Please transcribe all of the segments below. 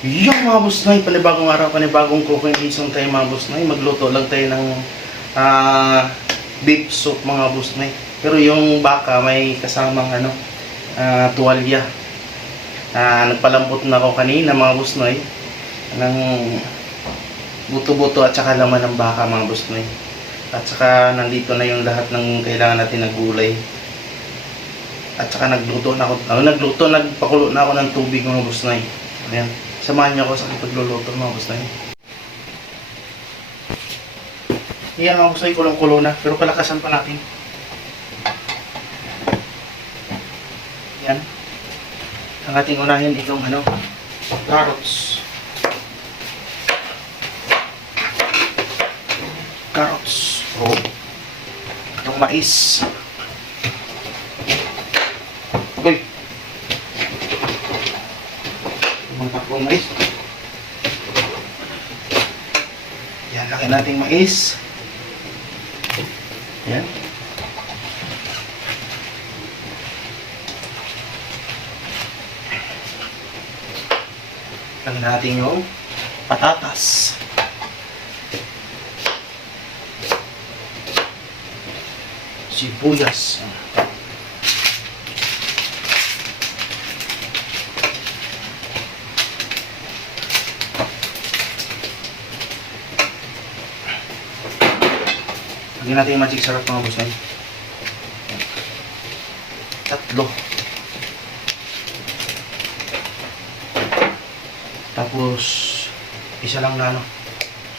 Yung mga boss Noy, panibagong araw, panibagong cooking isang tayo mga boss Noy. Magluto lang tayo ng beef soup mga boss Noy. Pero yung baka may kasamang tuwalya. Nagpalambot na ako kanina mga boss Noy ng buto-buto at saka laman ng baka mga boss Noy. At saka nandito na yung lahat ng kailangan natin na gulay. At saka nagpakulo na ako ng tubig mga boss Noy. Ayan. Samahan niyo ako sa pagluluto mga boss Noy. Iyan mga boss Noy, kulong-kulo na. Pero palakasan pa natin. Yan. Ang ating unahin itong carrots. Carrots. Oh. Itong mais. Okay. Mga tatlong mais. Yan, laki nating mais. Yan. Laki natin yung patatas. Sibuyas. Lagyan natin yung magic sarap mga boss Noy. Tatlo. Tapos isa lang na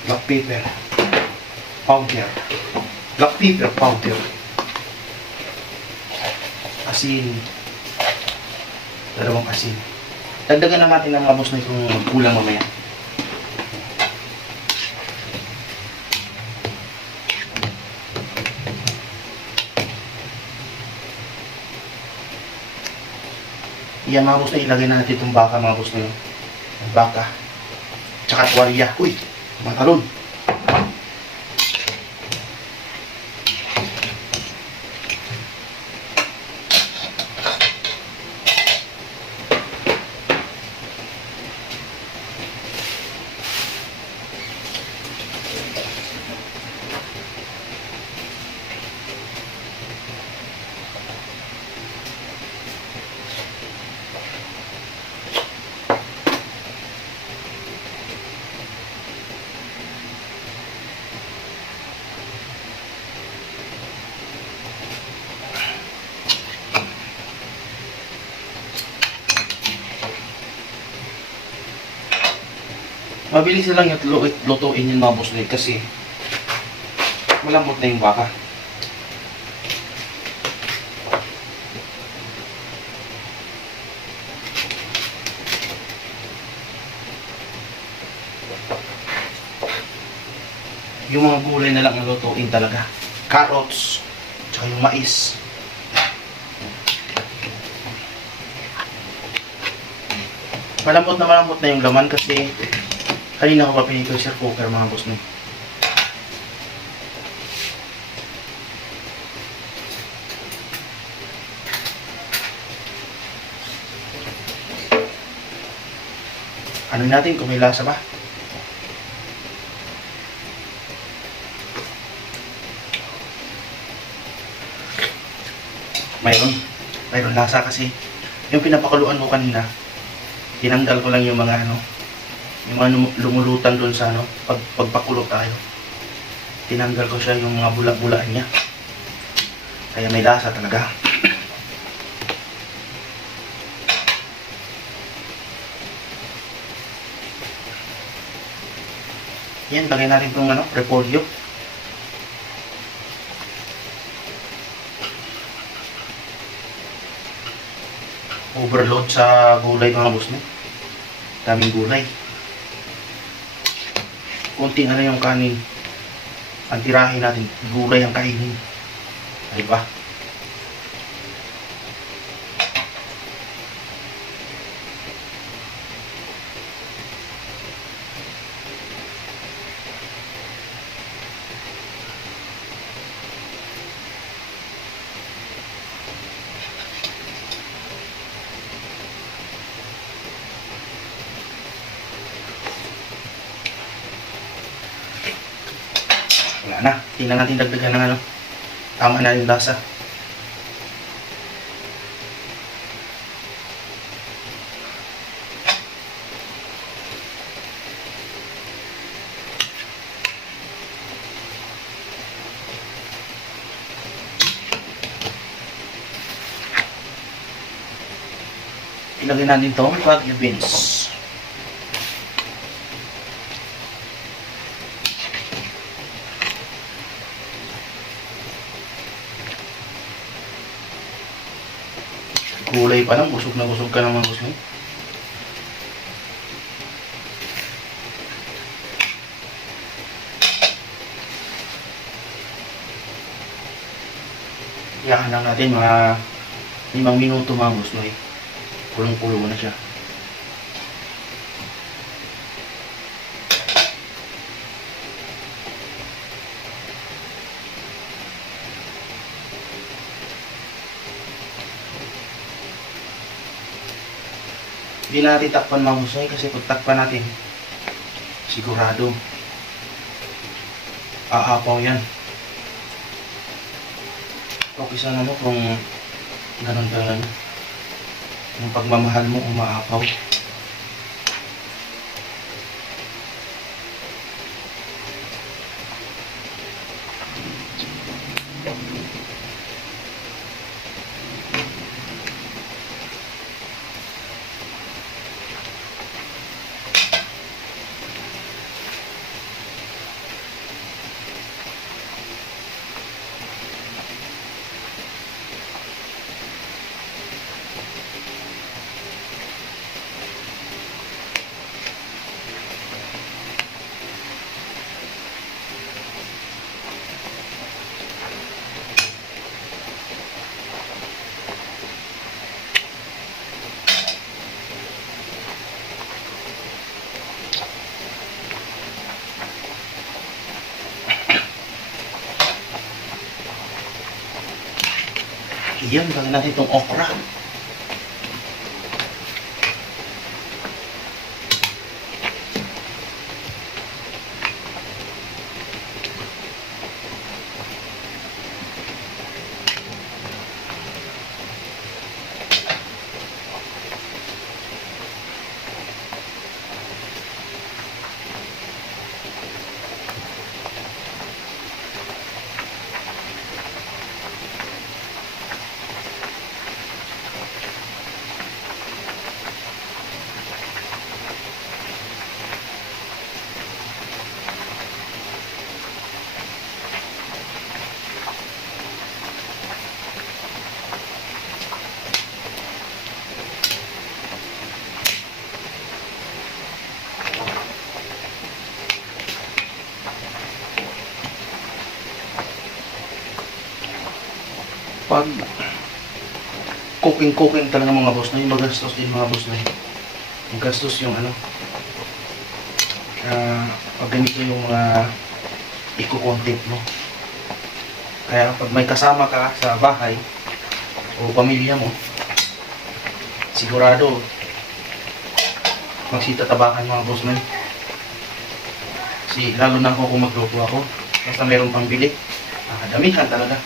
black pepper powder. Black pepper powder. Asin. Dalawang asin. Dagdagan na natin ng mga boss Noy kung kulang mamaya. Yan mga boss Noy, ilagay na natin itong baka mga boss Noy. Baka. Tsaka tuwalya. Uy, matalon. Mabilis lang yung lutuin yung mga boss Noy kasi malambot na yung baka. Yung mga gulay na lang ang lutuin talaga. Carrots, tsaka yung mais. Malambot na yung laman kasi kanina ko pa pinag-pressure cooker mga boss Noy. Ano natin kung may lasa ba? Mayroon lasa kasi yung pinapakuluan ko kanina, tinanggal ko lang yung mga yung mga lumulutan doon sa pagpakulo tayo. Tinanggal ko siya yung mga bulak-bulaan niya. Kaya may lasa talaga. Yan, lagay natin itong repolyo. Overload sa gulay mga boss Noy. Daming gulay. Kunting yung kanin. Ang tirahin natin, gulay ang kainin. Diba? Wala na. Tingnan natin dagdagan ng ano. Tama na yung lasa. Ilagay natin itong Wagyu beans. Gulay pa lang, busog na busog ka naman gusto mo. Iyakan lang natin mga 5 minuto mga gusto mo. Kulong-kulo na siya. Hindi natin takpan mahusay kasi pag takpan natin, sigurado aapaw yan. Okay sana mo kung ganun ka lang. Yung pagmamahal mo umaapaw. Iyan, gawin natin itong okra. Pag cooking talaga mga boss na yung magastos din mga boss na yun. Magastos yung ano, pag ganito yung mga i-content mo. Kaya pag may kasama ka sa bahay o pamilya mo, sigurado magsitatabakan mga boss na yun. Kasi lalo na ako kung magluto ako, basta mayroong pambili, damihan talaga.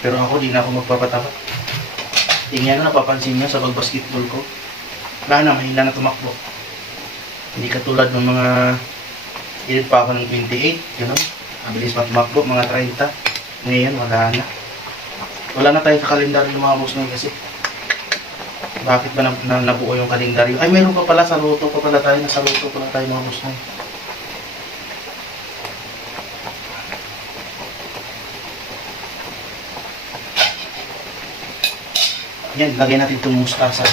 Pero ako, di na ako magpapatapat. Tingnan na napapansin niya sa pag-basketball ko. Wala na, mahina na tumakbo. Hindi katulad ng mga edit pa ako ng 28, gano'n. Mabilis pa tumakbo, mga 30. Ngayon, wala na. Wala na tayo sa kalendaryo mga boss ngayon kasi. Bakit ba nabuo yung kalendaryo? Ay, meron pa pala sa luto pa pala tayo. Nasa luto pala tayo mga boss ngayon. Yan, lagyan natin itong mustasa.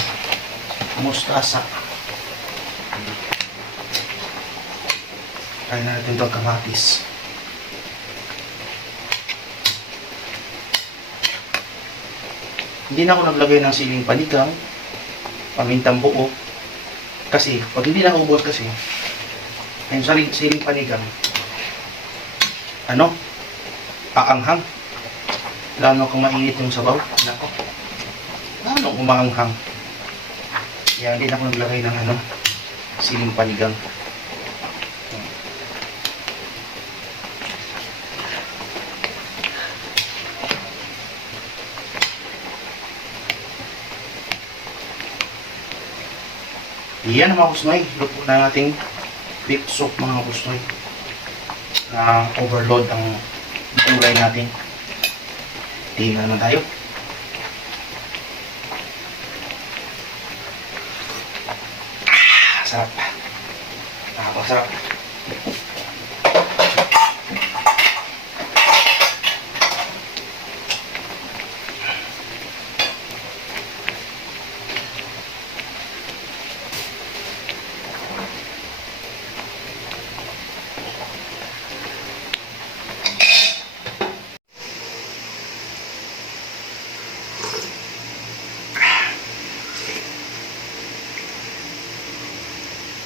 Mustasa. Kaya natin itong kamatis. Hindi na ako naglagay ng siling panigang, pamintang buo. Kasi, pag hindi na ubos kasi, yung siling panigang, aanghang. Lalo kung mainit yung sabaw. Nako. Ano, umaanghang. Kaya hindi na ako naglagay ng ano, siling panigang. Yan mga kusnoy, luto na nating beef soup mga kusnoy. Na overload ang kulay natin. Tingnan naman tayo. Sarap. Nakakasarap.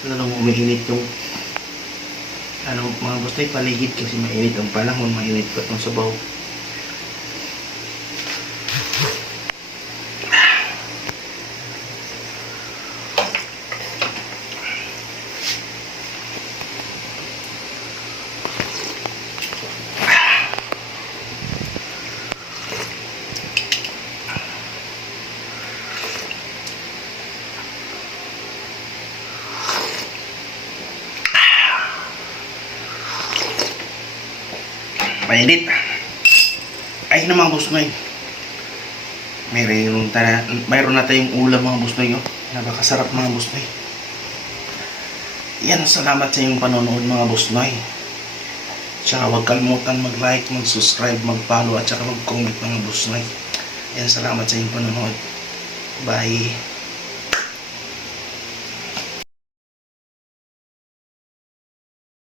Lalong umiinit yung ano mga bustay paligid kasi mainit ang panahon, mainit pa itong sabaw. Mainit. Ay naman busnoy. Mayroon na tayong ulam mga busnoy. Oh. Napakasarap mga busnoy. Yan, salamat sa inyong panonood mga busnoy. Tsaka huwag kalimutan mag-like, mag-subscribe, mag-follow at saka mag-comment mga busnoy. Yan, salamat sa inyong panonood. Bye.